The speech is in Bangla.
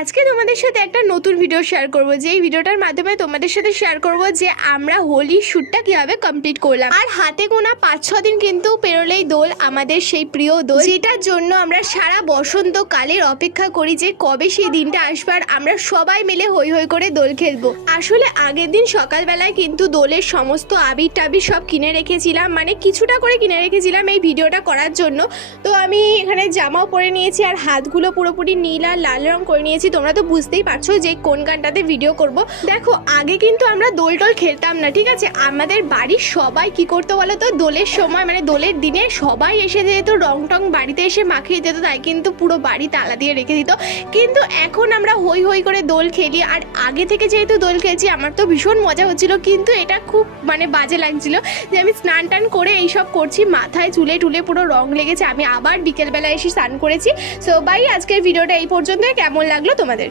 আজকে তোমাদের সাথে একটা নতুন ভিডিও শেয়ার করব, যে এই ভিডিওটার মাধ্যমে তোমাদের সাথে শেয়ার করব যে আমরা হোলি শ্যুটটা কিভাবে কমপ্লিট করলাম। আর হাতে গোনা 5-6 দিন কিন্তু পেরোলেই দোল, আমাদের সেই প্রিয় দোল, যেটার জন্য আমরা সারা বসন্তকালের অপেক্ষা করি যে কবে সেই দিনটা আসবার আমরা সবাই মিলে হই হই করে দোল খেলবো। আসলে আগের দিন সকালবেলায় কিন্তু দোলের সমস্ত আবির টাবির সব কিনে রেখেছিলাম, মানে কিছুটা করে কিনে রেখেছিলাম এই ভিডিওটা করার জন্য। তো আমি এখানে জামাও পরে নিয়েছি আর হাতগুলো পুরোপুরি নীল আর লাল রং করে নিয়েছি। তোমরা তো বুঝতেই পারছো যে কোন গানটাতে ভিডিও করব। দেখো আগে কিন্তু আমরা দোল টোল খেলতাম না, ঠিক আছে। আমাদের বাড়ির সবাই কি করতো বলো তো, দোলের সময় মানে দোলের দিনে সবাই এসে যেহেতু রং টং বাড়িতে এসে মাখিয়ে দিত, তাই কিন্তু পুরো বাড়ি তালা দিয়ে রেখে দিত। কিন্তু এখন আমরা হই হই করে দোল খেলি। আর আগে থেকে যেহেতু দোল খেলছি আমার তো ভীষণ মজা হচ্ছিল, কিন্তু এটা খুব মানে বাজে লাগছিল যে আমি স্নান টান করে এইসব করছি, মাথায় চুলে টুলে পুরো রং লেগেছে। আমি আবার বিকেলবেলা এসে স্নান করেছি। সো বাই, আজকের ভিডিওটা এই পর্যন্ত। কেমন লাগলো তোমাদের?